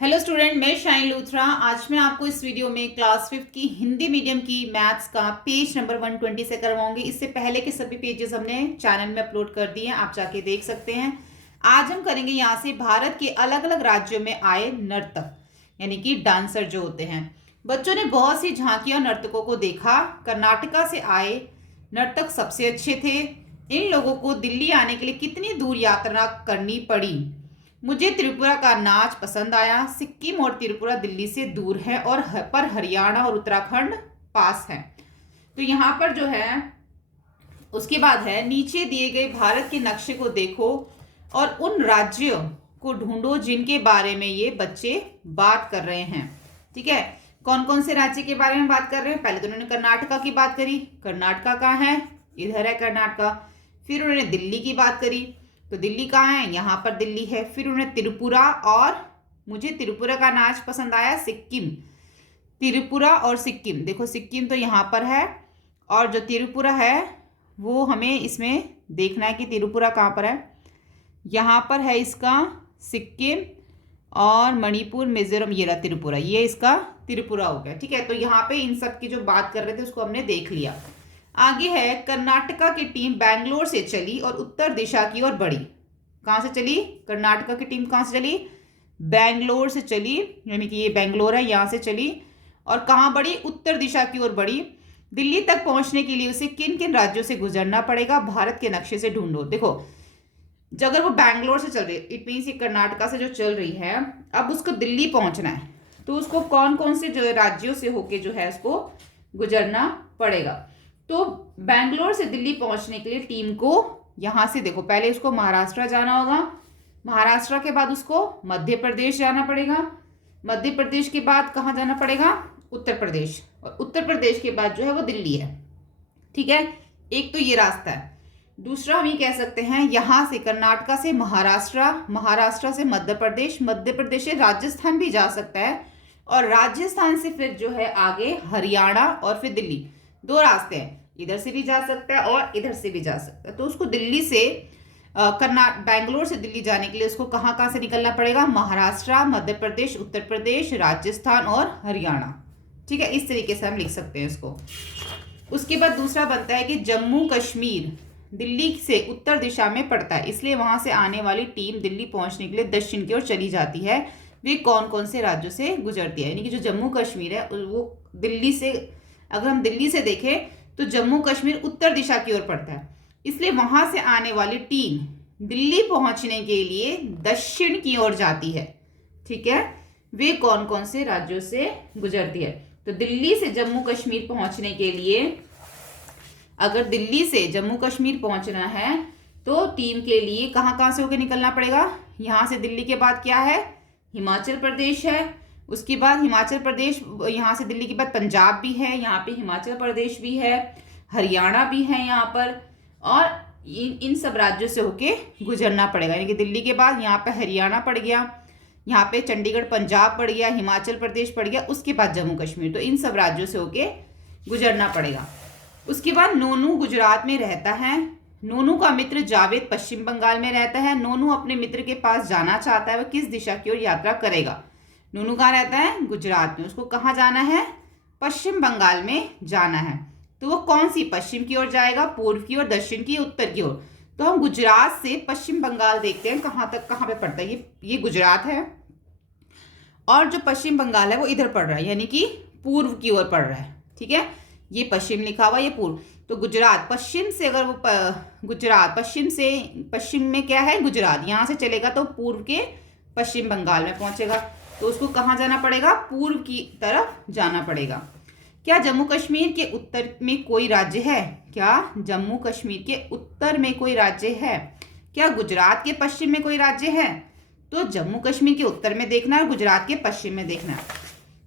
Hello student, मैं shine Luthra. आज मैं आपको इस वीडियो में क्लास 5 की हिंदी मीडियम की मैथ्स का पेज नंबर 120 से करवाऊंगी। इससे पहले के सभी पेजेस हमने चैनल में अपलोड कर दिए हैं, आप जाके देख सकते हैं। आज हम करेंगे यहाँ से भारत के अलग अलग राज्यों में आए नर्तक यानी कि डांसर जो होते हैं। बच्चों ने बहुत सी झांकियां नर्तकों को देखा। कर्नाटका से आए नर्तक सबसे अच्छे थे। इन लोगों को दिल्ली आने के लिए कितनी दूर यात्रा करनी पड़ी? मुझे त्रिपुरा का नाच पसंद आया। सिक्किम और त्रिपुरा दिल्ली से दूर है और पर हरियाणा और उत्तराखंड पास है। तो यहाँ पर जो है उसके बाद है, नीचे दिए गए भारत के नक्शे को देखो और उन राज्यों को ढूंढो जिनके बारे में ये बच्चे बात कर रहे हैं। ठीक है, कौन कौन से राज्य के बारे में बात कर रहे हैं? पहले तो उन्होंने कर्नाटका की बात करी। कर्नाटका कहाँ है? इधर है कर्नाटका। फिर उन्होंने दिल्ली की बात करी, तो दिल्ली कहाँ है? यहाँ पर दिल्ली है। फिर उन्होंने त्रिपुरा और मुझे त्रिपुरा का नाच पसंद आया। सिक्किम, त्रिपुरा और सिक्किम, देखो सिक्किम तो यहाँ पर है और जो त्रिपुरा है वो हमें इसमें देखना है कि त्रिपुरा कहाँ पर है। यहाँ पर है इसका सिक्किम और मणिपुर, मिजोरम, ये रहा त्रिपुरा, ये इसका त्रिपुरा हो गया। ठीक है, तो यहाँ पे इन सब की जो बात कर रहे थे उसको हमने देख लिया। आगे है, कर्नाटका की टीम बैंगलोर से चली और उत्तर दिशा की ओर बढ़ी। कहाँ से चली? कर्नाटका की टीम कहाँ से चली? बैंगलोर से चली, यानी कि ये बैंगलोर है, यहाँ से चली और कहाँ बढ़ी? उत्तर दिशा की ओर बढ़ी। दिल्ली तक पहुंचने के लिए उसे किन किन राज्यों से गुजरना पड़ेगा? भारत के नक्शे से ढूंढो। देखो, अगर वो बैंगलोर से चल रही है, इट मीन्स ये कर्नाटका से जो चल रही है, अब उसको दिल्ली पहुंचना है, तो उसको कौन कौन से जो राज्यों से होके जो है उसको गुजरना पड़ेगा। तो बैंगलोर से दिल्ली पहुंचने के लिए टीम को यहां से, देखो पहले उसको महाराष्ट्र जाना होगा, महाराष्ट्र के बाद उसको मध्य प्रदेश जाना पड़ेगा, मध्य प्रदेश के बाद कहाँ जाना पड़ेगा? उत्तर प्रदेश, और उत्तर प्रदेश के बाद जो है वो दिल्ली है। ठीक है, एक तो ये रास्ता है। दूसरा हम ये कह सकते हैं, यहां से कर्नाटका से महाराष्ट्र, महाराष्ट्र से मध्य प्रदेश, मध्य प्रदेश से राजस्थान भी जा सकता है और राजस्थान से फिर जो है आगे हरियाणा और फिर दिल्ली। दो रास्ते हैं, इधर से भी जा सकता है और इधर से भी जा सकता है। तो उसको दिल्ली से बैंगलोर से दिल्ली जाने के लिए उसको कहाँ कहाँ से निकलना पड़ेगा? महाराष्ट्र, मध्य प्रदेश, उत्तर प्रदेश, राजस्थान और हरियाणा। ठीक है, इस तरीके से हम लिख सकते हैं इसको। उसके बाद दूसरा बनता है कि जम्मू कश्मीर दिल्ली से उत्तर दिशा में पड़ता है, इसलिए वहां से आने वाली टीम दिल्ली पहुंचने के लिए दक्षिण की ओर चली जाती है। वे कौन कौन से राज्यों से गुजरती है? यानी कि जो जम्मू कश्मीर है वो दिल्ली से, अगर हम दिल्ली से देखें तो जम्मू कश्मीर उत्तर दिशा की ओर पड़ता है, इसलिए वहां से आने वाली टीम दिल्ली पहुंचने के लिए दक्षिण की ओर जाती है। ठीक है, वे कौन कौन से राज्यों से गुजरती है? तो दिल्ली से जम्मू कश्मीर पहुंचने के लिए, अगर दिल्ली से जम्मू कश्मीर पहुंचना है तो टीम के लिए कहाँ कहाँ से होकर निकलना पड़ेगा? यहाँ से दिल्ली के बाद क्या है? हिमाचल प्रदेश है। उसके बाद हिमाचल प्रदेश, यहाँ से दिल्ली के बाद पंजाब भी है, यहाँ पे हिमाचल प्रदेश भी है, हरियाणा भी है यहाँ पर, और इन सब राज्यों से होके गुजरना पड़ेगा। यानी कि दिल्ली के बाद यहाँ पे हरियाणा पड़ गया, यहाँ पे चंडीगढ़ पंजाब पड़ गया, हिमाचल प्रदेश पड़ गया, उसके बाद जम्मू कश्मीर। तो इन सब राज्यों से होके गुजरना पड़ेगा। उसके बाद नोनू गुजरात में रहता है। नोनू का मित्र जावेद पश्चिम बंगाल में रहता है। नोनू अपने मित्र के पास जाना चाहता है, वह किस दिशा की ओर यात्रा करेगा? नोनू कहाँ रहता है? गुजरात में। उसको कहाँ जाना है? पश्चिम बंगाल में जाना है। तो वो कौन सी पश्चिम की ओर जाएगा? पूर्व की ओर, दक्षिण की, उत्तर की ओर? तो हम गुजरात से पश्चिम बंगाल देखते हैं कहाँ तक, कहाँ पे पड़ता है। ये गुजरात है और जो पश्चिम बंगाल है वो इधर पड़ रहा है, यानी कि पूर्व की ओर पड़ रहा है। ठीक है, ये पश्चिम लिखा हुआ, ये पूर्व। तो गुजरात पश्चिम से, अगर वो गुजरात पश्चिम से, पश्चिम में क्या है? गुजरात, यहाँ से चलेगा तो पूर्व के पश्चिम बंगाल में पहुंचेगा। तो उसको कहाँ जाना पड़ेगा? पूर्व की तरफ जाना पड़ेगा। क्या जम्मू कश्मीर के उत्तर में कोई राज्य है? क्या जम्मू कश्मीर के उत्तर में कोई राज्य है? क्या गुजरात के पश्चिम में कोई राज्य है? तो जम्मू कश्मीर के उत्तर में देखना है और गुजरात के पश्चिम में देखना है।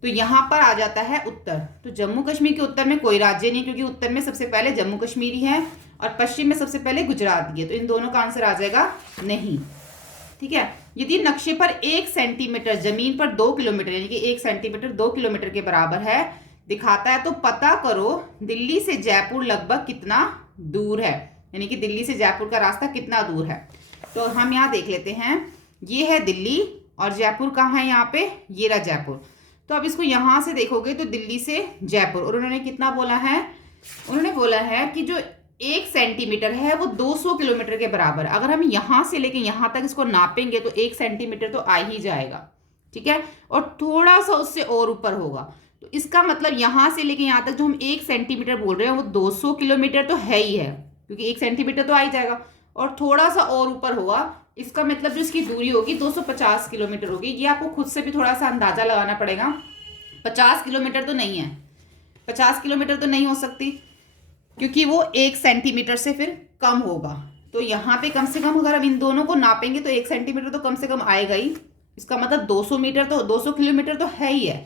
तो यहाँ पर आ जाता है उत्तर। तो जम्मू कश्मीर के उत्तर में कोई राज्य नहीं, क्योंकि उत्तर में सबसे पहले जम्मू कश्मीर ही है और पश्चिम में सबसे पहले गुजरात ही है। तो इन दोनों का आंसर आ जाएगा नहीं। ठीक है, यदि नक्शे पर 1 सेंटीमीटर जमीन पर 2 किलोमीटर, यानी कि 1 सेंटीमीटर 2 किलोमीटर के बराबर है दिखाता है, तो पता करो दिल्ली से जयपुर लगभग कितना दूर है। यानी कि दिल्ली से जयपुर का रास्ता कितना दूर है। तो हम यहाँ देख लेते हैं, ये है दिल्ली और जयपुर कहाँ है यहाँ पे, ये रहा जयपुर। तो अब इसको यहाँ से देखोगे तो दिल्ली से जयपुर, और उन्होंने कितना बोला है, उन्होंने बोला है कि जो 1 सेंटीमीटर है वो 200 किलोमीटर के बराबर। अगर हम यहाँ से लेके यहाँ तक इसको नापेंगे तो 1 सेंटीमीटर तो आ ही जाएगा, ठीक है, और थोड़ा सा उससे और ऊपर होगा। तो इसका मतलब यहाँ से लेके यहाँ तक जो हम 1 सेंटीमीटर बोल रहे हैं वो 200 किलोमीटर तो है ही है, क्योंकि 1 सेंटीमीटर तो आ ही जाएगा, और थोड़ा सा और ऊपर होगा। इसका मतलब जो इसकी दूरी होगी 250 किलोमीटर होगी। ये आपको खुद से भी थोड़ा सा अंदाजा लगाना पड़ेगा। 50 किलोमीटर तो नहीं है, 50 किलोमीटर तो नहीं हो सकती, क्योंकि वो 1 सेंटीमीटर से फिर कम होगा। तो यहाँ पे कम से कम अगर हम इन दोनों को नापेंगे तो 1 सेंटीमीटर तो कम से कम आएगा ही। इसका मतलब 200 किलोमीटर तो है ही है,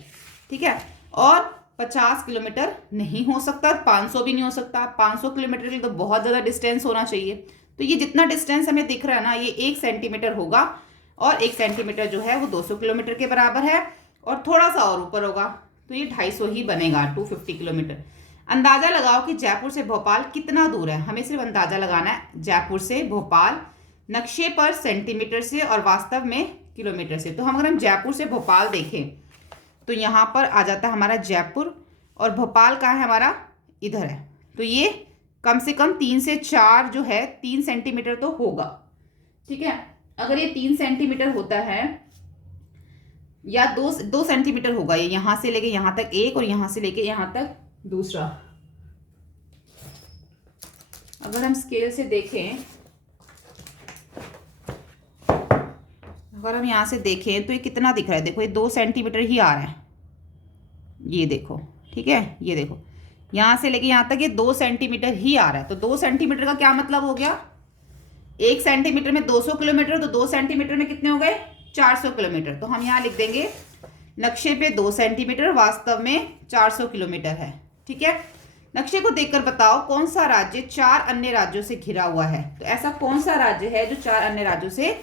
ठीक है। और 50 किलोमीटर नहीं हो सकता, 500 भी नहीं हो सकता। 500 किलोमीटर के लिए तो बहुत ज़्यादा डिस्टेंस होना चाहिए। तो ये जितना डिस्टेंस हमें दिख रहा है ना, ये 1 सेंटीमीटर होगा, और 1 सेंटीमीटर जो है वो 200 किलोमीटर के बराबर है, और थोड़ा सा और ऊपर होगा तो ये 250 ही बनेगा, 250 किलोमीटर। अंदाज़ा लगाओ कि जयपुर से भोपाल कितना दूर है। हमें सिर्फ अंदाज़ा लगाना है जयपुर से भोपाल, नक्शे पर सेंटीमीटर से और वास्तव में किलोमीटर से। तो हम अगर हम जयपुर से भोपाल देखें तो यहाँ पर आ जाता है हमारा जयपुर, और भोपाल कहाँ है हमारा, इधर है। तो ये कम से कम 3 से 4 जो है 3 सेंटीमीटर तो होगा, ठीक है। अगर ये 3 सेंटीमीटर होता है या 2 सेंटीमीटर होगा, ये यहाँ से लेके यहाँ तक एक, और यहाँ से लेके यहाँ तक दूसरा। अगर हम स्केल से देखें, अगर हम यहाँ से देखें तो ये कितना दिख रहा है, देखो ये 2 सेंटीमीटर ही आ रहा है, ये देखो, ठीक है। ये देखो यहाँ से लेके यहाँ तक ये 2 सेंटीमीटर ही आ रहा है। तो 2 सेंटीमीटर का क्या मतलब हो गया, 1 सेंटीमीटर में 200 किलोमीटर, तो 2 सेंटीमीटर में कितने हो गए, 400 किलोमीटर। तो हम यहाँ लिख देंगे नक्शे पे 2 सेंटीमीटर, वास्तव में 400 किलोमीटर है, ठीक है। नक्शे को देखकर बताओ कौन सा राज्य 4 अन्य राज्यों से घिरा हुआ है। तो ऐसा कौन सा राज्य है जो 4 अन्य राज्यों से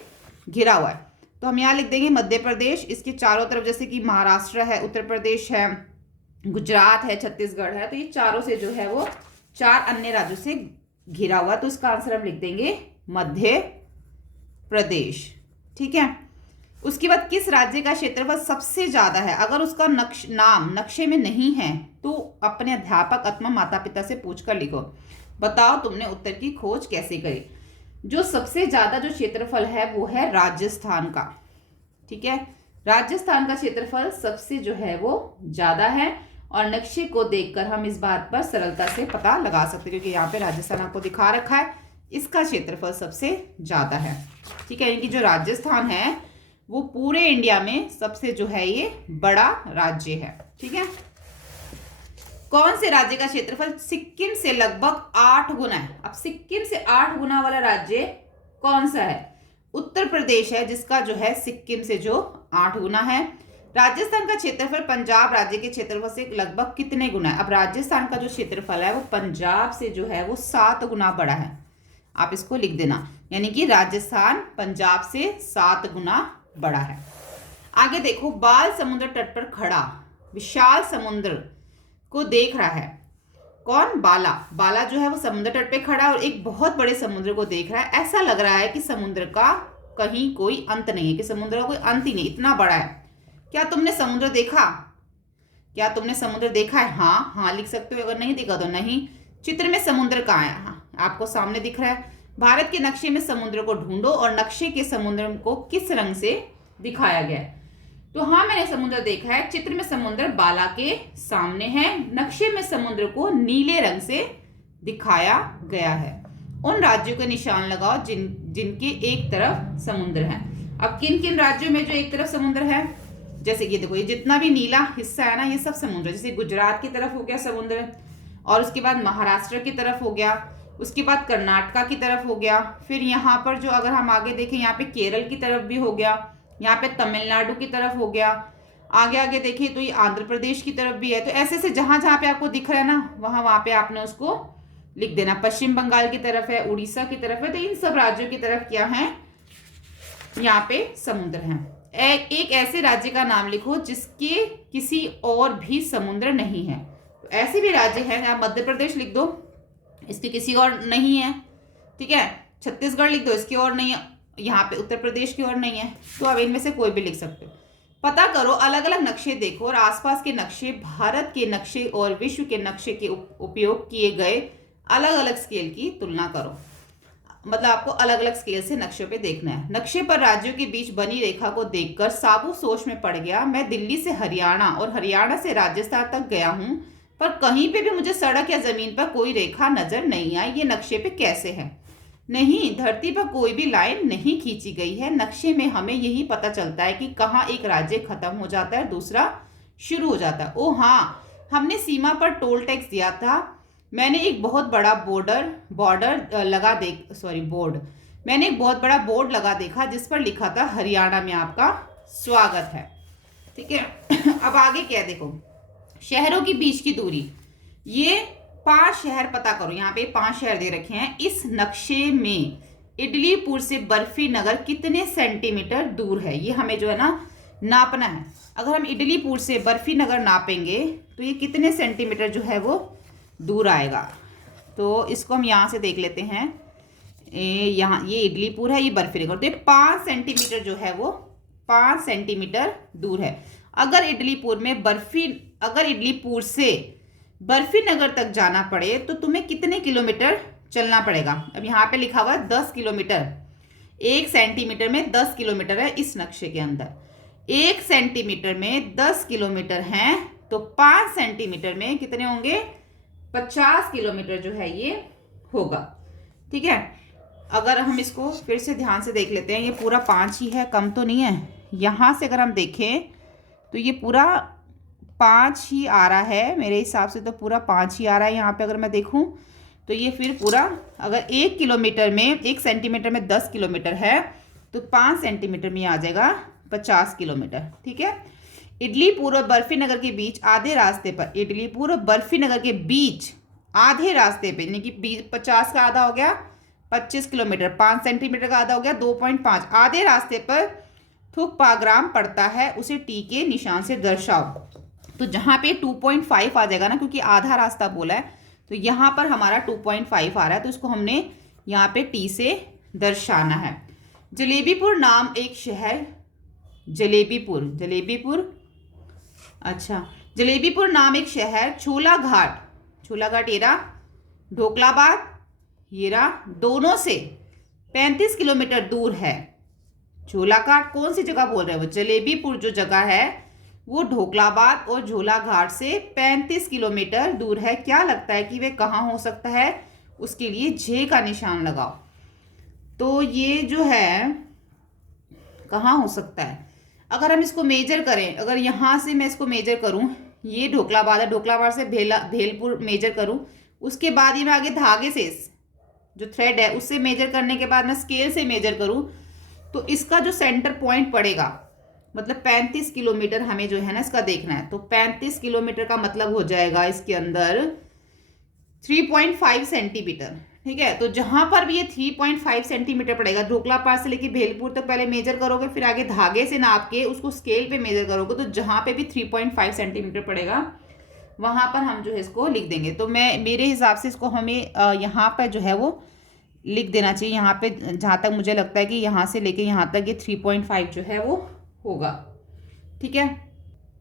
घिरा हुआ है। तो हम यहाँ लिख देंगे मध्य प्रदेश, इसके चारों तरफ जैसे कि महाराष्ट्र है, उत्तर प्रदेश है, गुजरात है, छत्तीसगढ़ है। तो ये चारों से जो है वो 4 अन्य राज्यों से घिरा हुआ। तो इसका आंसर हम लिख देंगे मध्य प्रदेश, ठीक है। उसके बाद किस राज्य का क्षेत्रफल सबसे ज्यादा है। अगर उसका नाम नक्शे में नहीं है तो अपने अध्यापक अथवा माता पिता से पूछकर लिखो। बताओ तुमने उत्तर की खोज कैसे करी। जो सबसे ज्यादा जो क्षेत्रफल है वो है राजस्थान का, ठीक है। राजस्थान का क्षेत्रफल सबसे जो है वो ज्यादा है, और नक्शे को देखकर हम इस बात पर सरलता से पता लगा सकते हैं, क्योंकि यहाँ पे राजस्थान आपको दिखा रखा है, इसका क्षेत्रफल सबसे ज्यादा है, ठीक है। यानी कि जो राजस्थान है वो पूरे इंडिया में सबसे जो है ये बड़ा राज्य है, ठीक है। कौन से राज्य का क्षेत्रफल सिक्किम से लगभग 8 गुना है। अब सिक्किम से 8 गुना वाला राज्य कौन सा है। उत्तर प्रदेश है, जिसका जो है सिक्किम से जो 8 गुना है। राजस्थान का क्षेत्रफल पंजाब राज्य के क्षेत्रफल से लगभग कितने गुना है। अब राजस्थान का जो क्षेत्रफल है वो पंजाब से जो है वो 7 गुना बड़ा है। आप इसको लिख देना, यानी कि राजस्थान पंजाब से 7 गुना बड़ा है। आगे देखो, बाल समुद्र तट पर खड़ा विशाल समुद्र को देख रहा है कौन, बाला। बाला जो है वो समुद्र तट पे खड़ा और एक बहुत बड़े समुद्र को देख रहा है। ऐसा लग रहा है कि समुद्र का कहीं कोई अंत नहीं है, कि समुद्र का कोई अंत ही नहीं, इतना बड़ा है। क्या तुमने समुद्र देखा, क्या तुमने समुद्र देखा है। हाँ हाँ लिख सकते हो, अगर नहीं देखा तो नहीं। चित्र में समुद्र कहाँ है, हाँ आपको सामने दिख रहा है। भारत के नक्शे में समुद्र को ढूंढो और नक्शे के समुद्र को किस रंग से दिखाया गया है। तो हाँ मैंने समुद्र देखा है। चित्र में समुद्र बाला के सामने है, नक्शे में समुद्र को नीले रंग से दिखाया गया है। उन राज्यों के निशान लगाओ जिनके एक तरफ समुद्र है। अब किन किन राज्यों में जो एक तरफ समुद्र है, जैसे ये देखो, ये जितना भी नीला हिस्सा है ना ये सब समुद्र। जैसे गुजरात की तरफ हो गया समुद्र, और उसके बाद महाराष्ट्र की तरफ हो गया, उसके बाद कर्नाटका की तरफ हो गया, फिर यहाँ पर जो अगर हम आगे देखें यहाँ पे केरल की तरफ भी हो गया, यहाँ पे तमिलनाडु की तरफ हो गया, आगे आगे देखिए तो ये आंध्र प्रदेश की तरफ भी है। तो ऐसे से जहाँ जहाँ पे आपको दिख रहा है ना वहाँ पे आपने उसको लिख देना। पश्चिम बंगाल की तरफ है, उड़ीसा की तरफ है, तो इन सब राज्यों की तरफ क्या है, यहाँ पे समुद्र है। एक ऐसे राज्य का नाम लिखो जिसके किसी और भी समुद्र नहीं है। तो ऐसे भी राज्य है, आप मध्य प्रदेश लिख दो, इसके किसी और नहीं है, ठीक है। छत्तीसगढ़ लिख दो, इसकी और नहीं है। यहाँ पे उत्तर प्रदेश की ओर नहीं है, तो अब इनमें से कोई भी लिख सकते हो। पता करो, अलग अलग नक्शे देखो और आसपास के नक्शे, भारत के नक्शे और विश्व के नक्शे के उपयोग किए गए अलग अलग स्केल की तुलना करो। मतलब आपको अलग अलग स्केल से नक्शे पे देखना है। नक्शे पर राज्यों के बीच बनी रेखा को देखकर साबु सोच में पड़ गया। मैं दिल्ली से हरियाणा और हरियाणा से राजस्थान तक गया हूँ, पर कहीं पे भी मुझे सड़क या जमीन पर कोई रेखा नजर नहीं आई। ये नक्शे पे कैसे है? नहीं, धरती पर कोई भी लाइन नहीं खींची गई है। नक्शे में हमें यही पता चलता है कि कहाँ एक राज्य खत्म हो जाता है, दूसरा शुरू हो जाता है। ओ हाँ, हमने सीमा पर टोल टैक्स दिया था। मैंने एक बहुत बड़ा बोर्ड मैंने एक बहुत बड़ा बोर्ड लगा देखा जिस पर लिखा था हरियाणा में आपका स्वागत है। ठीक है। अब आगे क्या देखो, शहरों के बीच की दूरी। ये 5 शहर पता करो, यहाँ पे 5 शहर दे रखे हैं इस नक्शे में। इडलीपुर से बर्फी नगर कितने सेंटीमीटर दूर है, ये हमें जो है ना नापना है। अगर हम इडलीपुर से बर्फी नगर नापेंगे तो ये कितने सेंटीमीटर जो है वो दूर आएगा। तो इसको हम यहाँ से देख लेते हैं। यहाँ ये इडलीपुर है, ये बर्फी नगर, तो ये 5 सेंटीमीटर जो है वो 5 सेंटीमीटर दूर है। अगर इडलीपुर से बर्फी नगर तक जाना पड़े तो तुम्हें कितने किलोमीटर चलना पड़ेगा। अब यहाँ पे लिखा हुआ है 10 किलोमीटर। 1 सेंटीमीटर में 10 किलोमीटर है इस नक्शे के अंदर। 1 सेंटीमीटर में 10 किलोमीटर हैं, तो 5 सेंटीमीटर में कितने होंगे? 50 किलोमीटर जो है ये होगा। ठीक है। अगर हम इसको फिर से ध्यान से देख लेते हैं, ये पूरा 5 ही है, कम तो नहीं है। यहाँ से अगर हम देखें तो ये पूरा 5 ही आ रहा है, मेरे हिसाब से तो पूरा 5 ही आ रहा है। यहाँ पे अगर मैं देखूँ तो ये फिर पूरा, अगर 1 किलोमीटर में 1 सेंटीमीटर में 10 किलोमीटर है तो 5 सेंटीमीटर में आ जाएगा 50 किलोमीटर। ठीक है। इडलीपुर और बर्फी नगर के बीच आधे रास्ते पर, इडलीपुर और बर्फी नगर के बीच आधे रास्ते पे, यानी कि 50 का आधा हो गया 25 किलोमीटर, 5 सेंटीमीटर का आधा हो गया 2.5। आधे रास्ते पर थुकपा ग्राम पड़ता है, उसे टी के निशान से दर्शाओ। तो जहाँ पे 2.5 आ जाएगा ना, क्योंकि आधा रास्ता बोला है, तो यहाँ पर हमारा 2.5 आ रहा है, तो इसको हमने यहाँ पे टी से दर्शाना है। जलेबीपुर नाम एक शहर, जलेबीपुर जलेबीपुर नाम एक शहर, छोला घाट येरा, ढोकलाबाद येरा दोनों से 35 किलोमीटर दूर है। झोला घाट कौन सी जगह बोल रहे हो? जलेबीपुर जो जगह है वो ढोकलाबाद और झोला घाट से 35 किलोमीटर दूर है। क्या लगता है कि वे कहाँ हो सकता है? उसके लिए जे का निशान लगाओ। तो ये जो है कहाँ हो सकता है? अगर हम इसको मेजर करें, अगर यहाँ से मैं इसको मेजर करूँ, ये ढोकलाबाद है, ढोकलाबाद से भेलपुर मेजर करूँ, उसके बाद ये मैं आगे धागे से जो थ्रेड है उससे मेजर करने के बाद मैं स्केल से मेजर करूँ, तो इसका जो सेंटर पॉइंट पड़ेगा, मतलब 35 किलोमीटर हमें जो है ना इसका देखना है। तो 35 किलोमीटर का मतलब हो जाएगा इसके अंदर 3.5 सेंटीमीटर। ठीक है। तो जहां पर भी ये 3.5 सेंटीमीटर पड़ेगा, ढोकलाबाद से लेके भेलपुर तक पहले मेजर करोगे, फिर आगे धागे से नाप के उसको स्केल पे मेजर करोगे, तो जहां पे भी 3.5 सेंटीमीटर पड़ेगा वहां पर हम जो है इसको लिख देंगे। तो मेरे हिसाब से इसको हमें यहाँ पर जो है वो लिख देना चाहिए। यहाँ पे जहाँ तक मुझे लगता है कि यहाँ से लेके यहाँ तक ये 3.5 जो है वो होगा। ठीक है।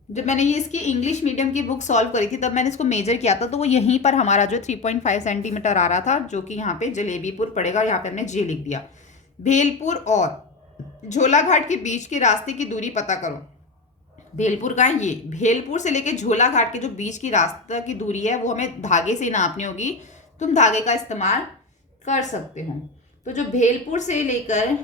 जब मैंने ये इसकी इंग्लिश मीडियम की बुक सॉल्व करी थी तब मैंने इसको मेजर किया था, तो वो यहीं पर हमारा जो 3.5 सेंटीमीटर आ रहा था, जो कि यहाँ पे जलेबीपुर पड़ेगा, यहाँ पे हमने जे लिख दिया। भेलपुर और झोला घाट के बीच के रास्ते की दूरी पता करो। भेलपुर का है ये, भेलपुर से लेके झोला घाट के जो बीच की रास्ता की दूरी है वो हमें धागे से नापनी होगी। तुम धागे का इस्तेमाल कर सकते हो। तो जो भेलपुर से लेकर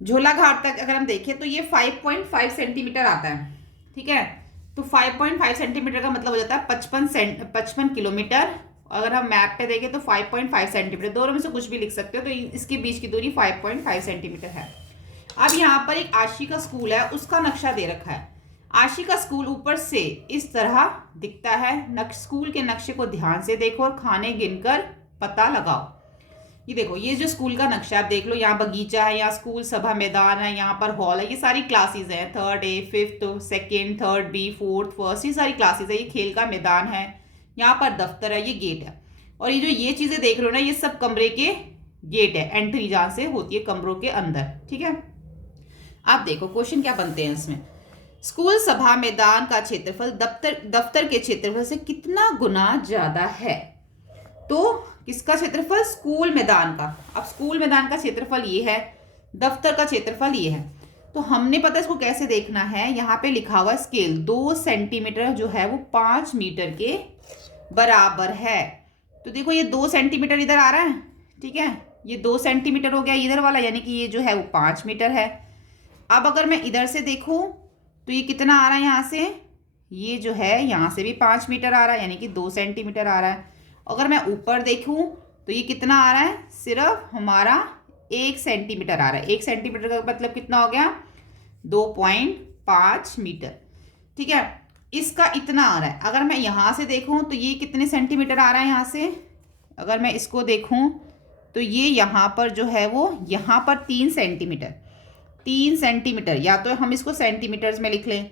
झोला घाट तक अगर हम देखें तो ये 5.5 सेंटीमीटर आता है। ठीक है। तो 5.5 सेंटीमीटर का मतलब हो जाता है 55 किलोमीटर। अगर हम मैप पे देखें तो 5.5 सेंटीमीटर, दोनों में से कुछ भी लिख सकते हो। तो इसके बीच की दूरी 5.5 सेंटीमीटर है। अब यहाँ पर एक आशिका स्कूल है, उसका नक्शा दे रखा है। आशिका स्कूल ऊपर से इस तरह दिखता है। स्कूल के नक्शे को ध्यान से देखो और खाने गिनकर पता लगाओ। ये देखो, ये जो स्कूल का नक्शा आप देख लो, यहाँ बगीचा है, यहाँ स्कूल सभा मैदान है, यहाँ पर हॉल है, ये सारी क्लासेस हैं, 3rd A, 5th, 2nd, 3rd B, 4th, 1st, ये सारी क्लासेस है। ये खेल का मैदान है, यहाँ पर दफ्तर है, ये गेट है। और ये जो ये चीज़ें देख रहे हो ना, ये सब कमरे के गेट है, एंट्री जहां से होती है कमरों के अंदर। ठीक है, अब देखो क्वेश्चन क्या बनते हैं इसमें। स्कूल सभा मैदान का क्षेत्रफल दफ्तर के क्षेत्रफल से कितना गुना ज्यादा है? तो किसका क्षेत्रफल? स्कूल मैदान का। अब स्कूल मैदान का क्षेत्रफल ये है, दफ्तर का क्षेत्रफल ये है। तो हमने पता इसको कैसे देखना है, यहाँ पे लिखा हुआ स्केल 2 सेंटीमीटर जो है वो 5 मीटर के बराबर है। तो देखो ये 2 सेंटीमीटर इधर आ रहा है, ठीक है, ये 2 सेंटीमीटर हो गया इधर वाला, यानी कि ये जो है वो 5 मीटर है। अब अगर मैं इधर से देखूं तो ये कितना आ रहा है, यहाँ से ये जो है यहाँ से भी 5 मीटर आ रहा है, यानी कि 2 सेंटीमीटर आ रहा है। अगर मैं ऊपर देखूं तो ये कितना आ रहा है, सिर्फ हमारा 1 सेंटीमीटर आ रहा है। 1 सेंटीमीटर का मतलब कितना हो गया, 2.5 मीटर। ठीक है, इसका इतना आ रहा है। अगर मैं यहाँ से देखूं तो ये कितने सेंटीमीटर आ रहा है, यहाँ से अगर मैं इसको देखूं तो ये यहाँ पर जो है वो यहाँ पर 3 सेंटीमीटर, 3 सेंटीमीटर, या तो हम इसको सेंटीमीटर्स में लिख लें।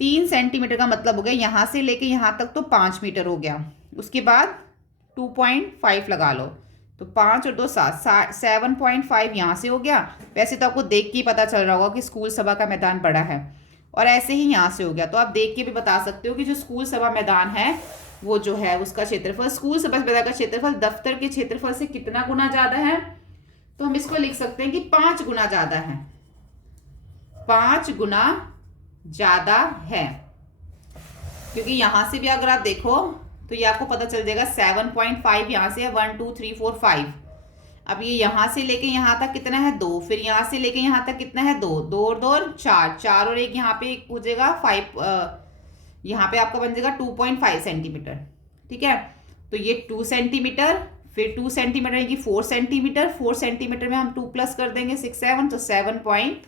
3 सेंटीमीटर का मतलब हो गया यहाँ से लेके यहाँ तक तो 5 मीटर हो गया। उसके बाद 2.5 लगा लो, तो 5 और 2 7, 7.5 यहाँ से हो गया। वैसे तो आपको देख के ही पता चल रहा होगा कि स्कूल सभा का मैदान बड़ा है, और ऐसे ही यहाँ से हो गया। तो आप देख के भी बता सकते हो कि जो स्कूल सभा मैदान है वो जो है उसका क्षेत्रफल, स्कूल सभा मैदान का क्षेत्रफल दफ्तर के क्षेत्रफल से कितना गुना ज्यादा है। तो हम इसको लिख सकते हैं कि 5 गुना ज्यादा है, 5 गुना ज्यादा है। क्योंकि यहां से भी अगर आप देखो तो ये आपको पता चल जाएगा 7.5 यहाँ से है, 1 2 3 4 5। अब ये यहाँ से लेके यहाँ तक कितना है, 2, फिर यहाँ से लेके यहाँ तक कितना है, 2, 2 और 2 4, 4 और 1 यहाँ पे हो जाएगा 5, यहाँ पे आपका बन जाएगा 2.5 सेंटीमीटर। ठीक है, तो ये 2 सेंटीमीटर, फिर 2 सेंटीमीटर यानी कि 4 सेंटीमीटर, 4 सेंटीमीटर में हम 2 प्लस कर देंगे 6 7, तो 7 पॉइंट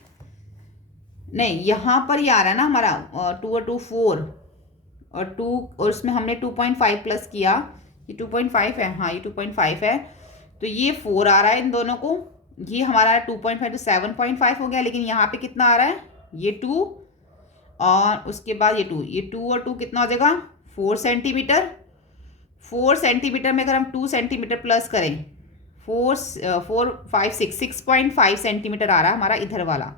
नहीं, यहाँ पर ये आ रहा है ना हमारा 2 और 2 4 और 2, और उसमें हमने 2.5 प्लस किया, ये 2.5 है, हाँ ये 2.5 है, तो ये 4 आ रहा है इन दोनों को, ये हमारा 2.5 तो 7.5 हो गया। लेकिन यहाँ पे कितना आ रहा है, ये 2 और उसके बाद ये 2, ये 2 और 2 कितना हो जाएगा, 4 सेंटीमीटर। 4 सेंटीमीटर में अगर हम 2 सेंटीमीटर प्लस करें, 4 5 6, 6.5 सेंटीमीटर आ रहा है हमारा इधर वाला।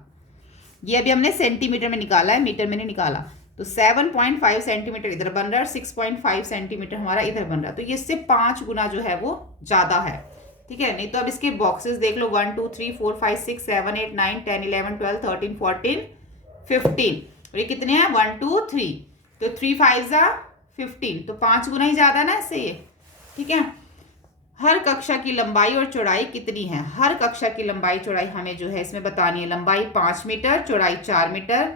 ये अभी हमने सेंटीमीटर में निकाला है, मीटर में नहीं निकाला। तो 7.5 सेंटीमीटर इधर बन रहा है और 6.5 सेंटीमीटर हमारा इधर बन रहा है। तो ये इससे 5 गुना जो है वो ज़्यादा है। ठीक है, नहीं तो अब इसके बॉक्सेस देख लो, 1 2 3 4 5 6 7 8 9 10 11 12 13 14 15, और ये कितने हैं, 1 2 3, तो 3 5 15, तो 5 गुना ही ज़्यादा ना इससे ये। ठीक है, हर कक्षा की लंबाई और चौड़ाई कितनी है? हर कक्षा की लंबाई चौड़ाई हमें जो है इसमें बतानी है। लंबाई 5 मीटर, चौड़ाई 4 मीटर।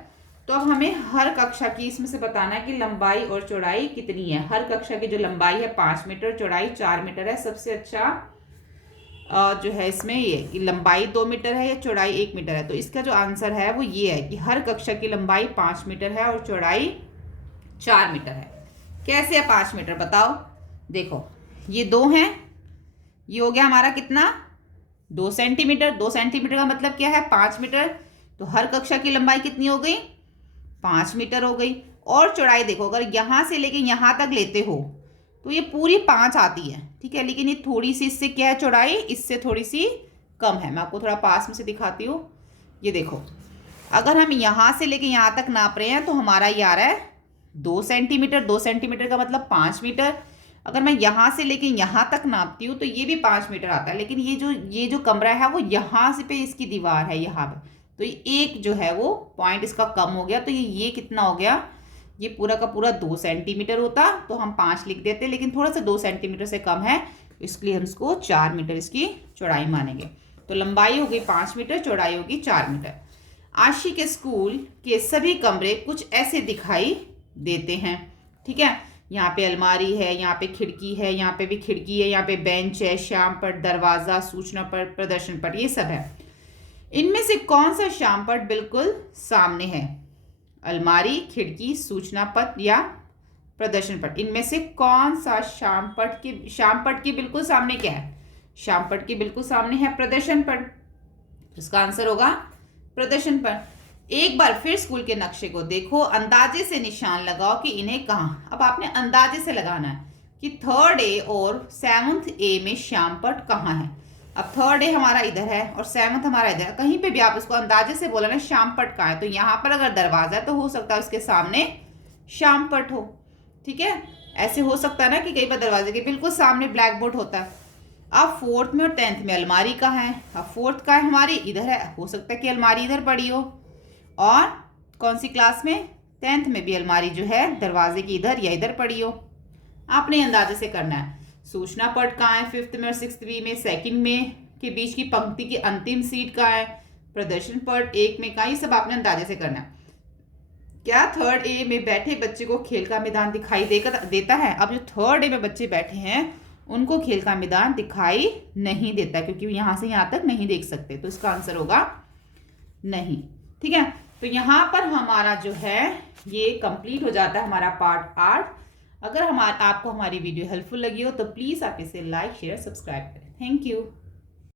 तो अब हमें हर कक्षा की इसमें से बताना है कि लंबाई और चौड़ाई कितनी है। हर कक्षा की जो लंबाई है 5 मीटर, चौड़ाई 4 मीटर है। सबसे अच्छा जो है इसमें ये लंबाई 2 मीटर है या चौड़ाई 1 मीटर है। तो इसका जो आंसर है वो ये है कि हर कक्षा की लंबाई 5 मीटर है और चौड़ाई 4 मीटर है। कैसे है 5 मीटर, बताओ। देखो ये 2 हैं, ये हो गया हमारा कितना, 2 सेंटीमीटर। 2 सेंटीमीटर का मतलब क्या है, 5 मीटर। तो हर कक्षा की लंबाई कितनी हो गई, 5 मीटर हो गई। और चौड़ाई देखो, अगर यहाँ से लेके यहाँ तक लेते हो तो ये पूरी 5 आती है। ठीक है, लेकिन ये थोड़ी सी इससे क्या है, चौड़ाई इससे थोड़ी सी कम है। मैं आपको थोड़ा पास में से दिखाती हूँ। ये देखो, अगर हम यहाँ से लेके यहाँ तक नाप रहे हैं तो हमारा ये आ रहा है 2 सेंटीमीटर। 2 सेंटीमीटर का मतलब 5 मीटर। अगर मैं यहाँ से लेके यहाँ तक नापती हूँ तो ये भी 5 मीटर आता है। लेकिन ये जो कमरा है वो यहाँ से पे इसकी दीवार है यहाँ पे, तो ये एक जो है वो पॉइंट इसका कम हो गया। तो ये कितना हो गया, ये पूरा का पूरा 2 सेंटीमीटर होता तो हम 5 लिख देते, लेकिन थोड़ा सा 2 सेंटीमीटर से कम है, इसलिए हम इसको 4 मीटर इसकी चौड़ाई मानेंगे। तो लंबाई होगी 5 मीटर, चौड़ाई होगी 4 मीटर। आशी के स्कूल के सभी कमरे कुछ ऐसे दिखाई देते हैं। ठीक है, यहाँ पे अलमारी है, यहाँ पे खिड़की है, यहाँ पे भी खिड़की है, यहाँ पे बेंच है, श्याम पट, दरवाजा, सूचना पट, प्रदर्शन पट, ये सब है। इनमें से कौन सा श्याम पट बिल्कुल सामने है? अलमारी, खिड़की, सूचना पट या प्रदर्शन पट, इनमें से कौन सा श्याम पट के बिल्कुल सामने क्या है? श्याम पट के बिल्कुल सामने है प्रदर्शन पट। इसका आंसर होगा प्रदर्शन पट। एक बार फिर स्कूल के नक्शे को देखो, अंदाजे से निशान लगाओ कि इन्हें कहाँ। अब आपने अंदाजे से लगाना है कि 3rd A और 7th A में श्याम पट कहाँ है। अब थर्ड ए हमारा इधर है और सेवंथ हमारा इधर है। कहीं पे भी आप इसको अंदाजे से बोला ना श्यामपट कहाँ है, तो यहाँ पर अगर दरवाजा है तो हो सकता है उसके सामने श्यामपट हो। ठीक है, ऐसे हो सकता है ना कि कई बार दरवाजे के बिल्कुल सामने ब्लैक बोर्ड होता है। अब फोर्थ में और टेंथ में अलमारी कहाँ है? अब फोर्थ का है हमारी इधर है, हो सकता है कि अलमारी इधर पड़ी हो। और कौन सी क्लास में? टेंथ में भी अलमारी जो है दरवाजे की इधर या इधर पड़ी हो। आपने अंदाजे से करना है। सूचना पट कहाँ है? फिफ्थ में और सिक्स्थ बी में, सेकंड में के बीच की पंक्ति की अंतिम सीट कहाँ है? प्रदर्शन पट एक में कहाँ? ये सब आपने अंदाजे से करना है। क्या थर्ड ए में बैठे बच्चे को खेल का मैदान दिखाई देता है? अब जो थर्ड ए में बच्चे बैठे हैं उनको खेल का मैदान दिखाई नहीं देता, क्योंकि यहाँ से यहाँ तक नहीं देख सकते, तो इसका आंसर होगा नहीं। ठीक है, तो यहाँ पर हमारा जो है ये कंप्लीट हो जाता है हमारा पार्ट 8। अगर आपको हमारी वीडियो हेल्पफुल लगी हो तो प्लीज़ आप इसे लाइक शेयर सब्सक्राइब करें। Thank you.